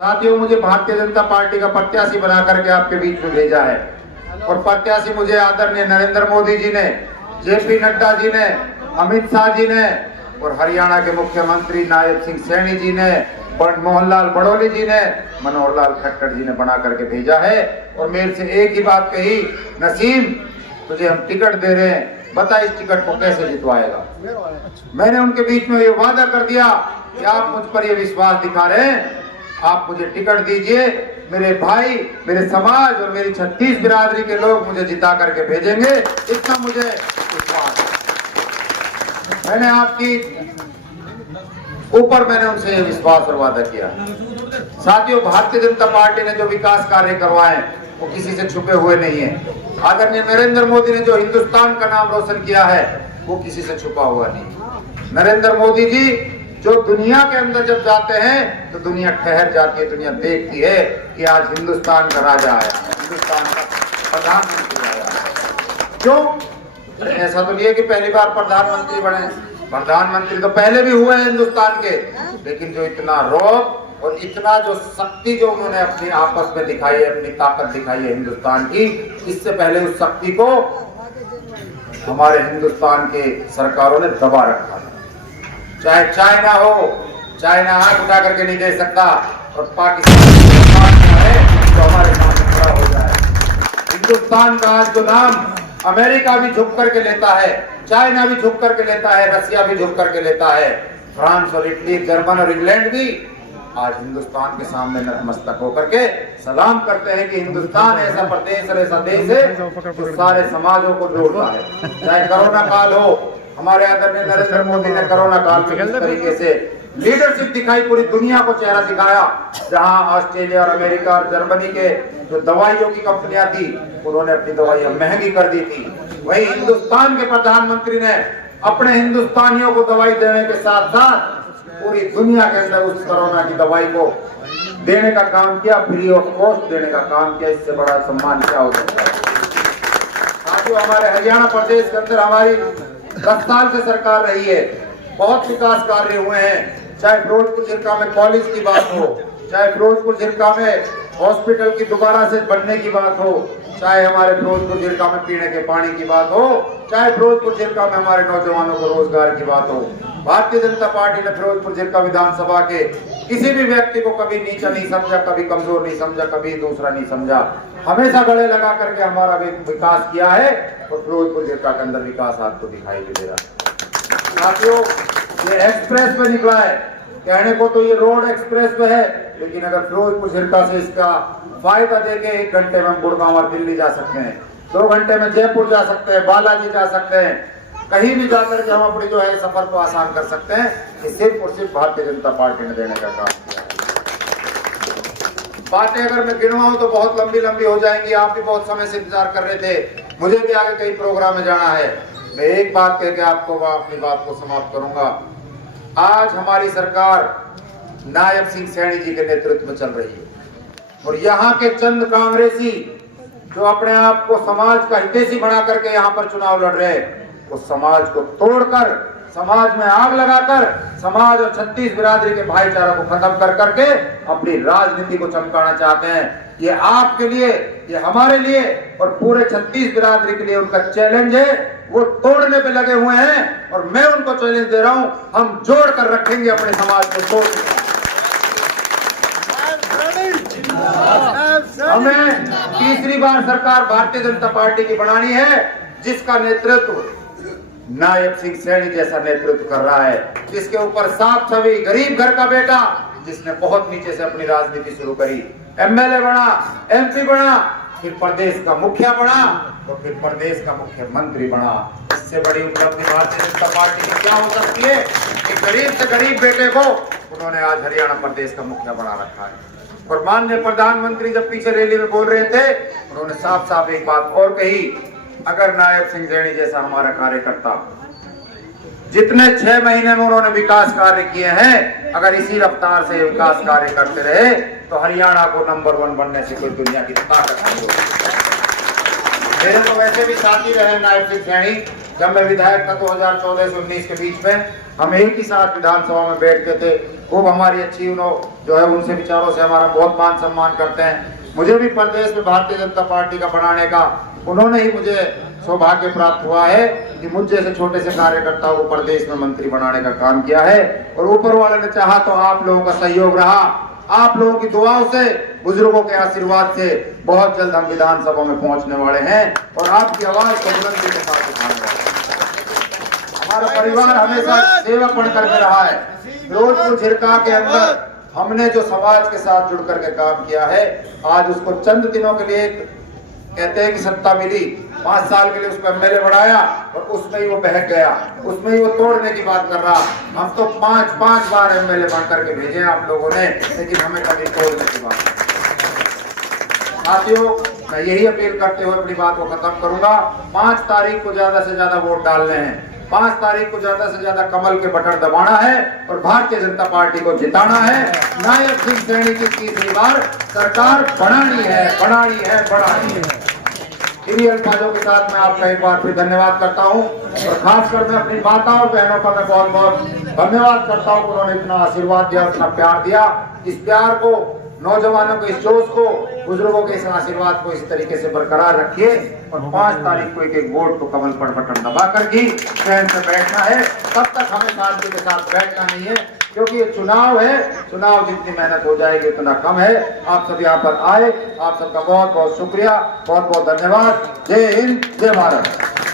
साथियों, मुझे भारतीय जनता पार्टी का प्रत्याशी बना करके आपके बीच में भेजा है और प्रत्याशी मुझे आदरणीय नरेंद्र मोदी जी ने, जेपी नड्डा जी ने, अमित शाह जी ने और हरियाणा के मुख्यमंत्री नायब सिंह सैनी जी ने, मनमोहन लाल बड़ौली जी ने, मनोहर लाल खट्टर जी ने बना करके भेजा है। और मेरे से एक ही बात कही, नसीम तुझे हम टिकट दे रहे हैं, बता इस टिकट को कैसे जितवाएगा। मैंने उनके बीच में ये वादा कर दिया कि आप मुझ पर ये विश्वास दिखा रहे हैं, आप मुझे टिकट दीजिए, मेरे भाई, मेरे समाज और मेरी 36 बिरादरी के लोग मुझे जिता करके भेजेंगे, इतना मुझे विश्वास है। मैंने आपकी ऊपर मैंने उनसे ये विश्वास और वादा किया। साथियों, भारतीय जनता पार्टी ने जो विकास कार्य करवाए वो किसी से छुपे हुए नहीं है। आदरणीय नरेंद्र मोदी ने जो हिंदुस्तान का नाम रोशन किया है वो किसी से छुपा हुआ नहीं। नरेंद्र मोदी जी जो दुनिया के अंदर जब जाते हैं तो दुनिया ठहर जाती है, दुनिया देखती है कि आज हिंदुस्तान का राजा आया, हिंदुस्तान का प्रधानमंत्री आया। क्यों? ऐसा तो नहीं है कि पहली बार प्रधानमंत्री बने, प्रधानमंत्री तो पहले भी हुए हैं हिंदुस्तान के, लेकिन जो इतना रौब और इतना जो शक्ति जो उन्होंने अपनी आपस में दिखाई है, अपनी ताकत दिखाई है हिंदुस्तान की, इससे पहले उस शक्ति को हमारे हिंदुस्तान के सरकारों ने दबा रखा है। चाहे चाइना हो, चाइना हाथ उठा करके नहीं दे सकता और पाकिस्तान है तो हमारे सामने खड़ा हो जाए। हिंदुस्तान का आज जो नाम अमेरिका भी झुक करके लेता है, चाइना भी झुक करके लेता है, रसिया भी झुक करके लेता है, फ्रांस और इटली, जर्मन और इंग्लैंड भी आज हिंदुस्तान के सामने नतमस्तक होकर के सलाम करते हैं कि हिंदुस्तान ऐसा प्रदेश और ऐसा देश है जो सारे समाजों को जोड़ता है। चाहे कोरोना काल हो, हमारे आदरणीय नरेंद्र मोदी ने कोरोना काल में किस तरीके से लीडरशिप दिखाई, पूरी दुनिया को चेहरा दिखाया। जहां ऑस्ट्रेलिया और अमेरिका और जर्मनी के जो दवाइयों की कंपनियां थी उन्होंने अपनी दवाइयां महंगी कर दी थी, वही हिंदुस्तान के प्रधानमंत्री ने अपने हिंदुस्तानियों को दवाई देने के साथ साथ पूरी दुनिया के अंदर उस कोरोना की दवाई को देने का काम किया, फ्री ऑफ कॉस्ट देने का काम किया। इससे बड़ा सम्मान क्या हो सकता है। साथियों, हमारे हरियाणा प्रदेश के अंदर हमारी 10 साल से सरकार रही है, बहुत विकास कार्य हुए हैं। चाहे फिरोजपुर झिरका में कॉलेज की बात हो, चाहे फिरोजपुर झिरका में हॉस्पिटल की दोबारा से बनने की बात हो, चाहे हमारे फिरोजपुर झिरका में पीने के पानी की बात हो, चाहे फिरोजपुर झिरका में हमारे नौजवानों को रोजगार की बात हो। भारतीय जनता पार्टी ने फिरोजपुर झिरका विधानसभा के किसी भी व्यक्ति को कभी नीचा नहीं समझा, कभी कमजोर नहीं समझा, कभी दूसरा नहीं समझा, हमेशा गले लगा करके हमारा विकास किया है और फिरोजपुर झिरका के अंदर विकास आपको दिखाई भी दे रहा है। साथियों, ये एक्सप्रेस पे निकला है, कहने को तो ये रोड एक्सप्रेस पे है, लेकिन अगर फिरोजपुर झिरका से इसका फायदा देके 1 घंटे में हम गुड़गांव और दिल्ली जा सकते हैं, 2 घंटे में जयपुर जा सकते हैं, बालाजी जा सकते हैं, कहीं भी जाकर के हम अपनी जो है सफर को आसान कर सकते हैं। ये सिर्फ और सिर्फ भारतीय जनता पार्टी ने देने का काम किया है। बातें अगर मैं गिनवाऊं तो बहुत लंबी लंबी हो जाएंगी, आप भी बहुत समय से इंतजार कर रहे थे, मुझे भी आगे कई प्रोग्राम में जाना है। मैं एक बात कह के आपको अपनी बात को समाप्त करूंगा। आज हमारी सरकार नायब सिंह सैनी जी के नेतृत्व में चल रही है और यहाँ के चंद कांग्रेसी जो अपने आप को समाज का हितैषी बना करके यहाँ पर चुनाव लड़ रहे हैं, वो समाज को तोड़कर, समाज में आग लगाकर, समाज और 36 बिरादरी के भाईचारा को खत्म कर करके अपनी राजनीति को चमकाना चाहते हैं। ये आपके लिए, ये हमारे लिए और पूरे 36 बिरादरी के लिए उनका चैलेंज है। वो तोड़ने पे लगे हुए हैं और मैं उनको चैलेंज दे रहा हूं, हम जोड़ कर रखेंगे अपने समाज को तोड़। हमें तीसरी बार सरकार भारतीय जनता पार्टी की बनानी है, जिसका नेतृत्व नायब सिंह सैनी जैसा नेतृत्व कर रहा है, जिसके ऊपर साफ छवि गरीब घर का बेटा, जिसने बहुत नीचे से अपनी राजनीति शुरू करी, एमएलए बना, एमपी बना, फिर प्रदेश का मुखिया बना तो फिर प्रदेश का मुख्यमंत्री बना। इससे बड़ी उपलब्धि भारतीय जनता पार्टी की क्या हो सकती है कि गरीब से गरीब बेटे को उन्होंने आज हरियाणा प्रदेश का मुखिया बना रखा है। और माननीय प्रधानमंत्री जब पीछे रैली में बोल रहे थे, उन्होंने साफ साफ एक बात और कही, अगर नायब सिंह सैनी जैसा हमारा कार्यकर्ता जितने 6 महीने में उन्होंने विकास कार्य किए हैं, अगर इसी रफ्तार से विकास कार्य करते रहे तो हरियाणा को नंबर 1 बनने से कोई दुनिया की ताकत नहीं होगी। मेरे तो वैसे भी साथी रहे नायब सिंह सैनी, जब मैं विधायक था 2014 से 19 के बीच में हम एक ही साथ विधानसभा में बैठते थे। खूब हमारी अच्छी जो है उनसे विचारों से हमारा बहुत मान सम्मान करते हैं। मुझे भी प्रदेश में भारतीय जनता पार्टी का बनाने का उन्होंने ही मुझे सौभाग्य प्राप्त हुआ है कि मुझ जैसे छोटे से कार्यकर्ता को प्रदेश में मंत्री बनाने का काम किया है। और ऊपर वाले ने चाहा तो आप लोगों का सहयोग रहा, आप लोगों की दुआओं से, बुजुर्गों के आशीर्वाद से बहुत जल्द हम विधानसभा में पहुंचने वाले हैं और आपकी आवाज को बुलंदी के साथ उठाने वाले हैं। हमारा परिवार हमेशा सेवक बन करके रहा है। फिरोजपुर झिरका के अंदर हमने जो समाज के साथ जुड़ करके काम किया है, आज उसको चंद दिनों के लिए कहते हैं कि सत्ता मिली, 5 साल के लिए उसको एमएलए बढ़ाया और उसमें ही वो बहक गया, उसमें ही वो तोड़ने की बात कर रहा। हम तो 5 बार एमएलए बन करके भेजे आप लोगों ने, लेकिन हमें कभी तोड़ने की बात। साथियों, मैं यही अपील करते हुए अपनी बात को खत्म करूंगा। 5 तारीख को ज्यादा से ज्यादा वोट डालने हैं, 5 तारीख को ज्यादा से ज्यादा कमल के बटन दबाना है और भारतीय जनता पार्टी को जिताना है। नायक सिंह सैनी की तीसरी बार सरकार बनानी है। इन्हीं अल्फाजों के साथ मैं आपका एक बार फिर धन्यवाद करता हूं और खासकर मैं अपनी माताओं और बहनों का मैं बहुत बहुत धन्यवाद करता हूं। उन्होंने इतना आशीर्वाद दिया, इतना प्यार दिया। इस प्यार को, नौजवानों के इस जोश को, बुजुर्गों के इस आशीर्वाद को इस तरीके से बरकरार रखिए और 5 तारीख को एक वोट को कमल पर बटन दबा कर ही चैन से बैठना है। तब तक हमें शांति के साथ बैठना नहीं है, क्योंकि ये चुनाव है। चुनाव जितनी मेहनत हो जाएगी उतना कम है। आप सब यहाँ पर आए, आप सबका बहुत बहुत शुक्रिया, बहुत बहुत धन्यवाद। जय हिंद, जय भारत।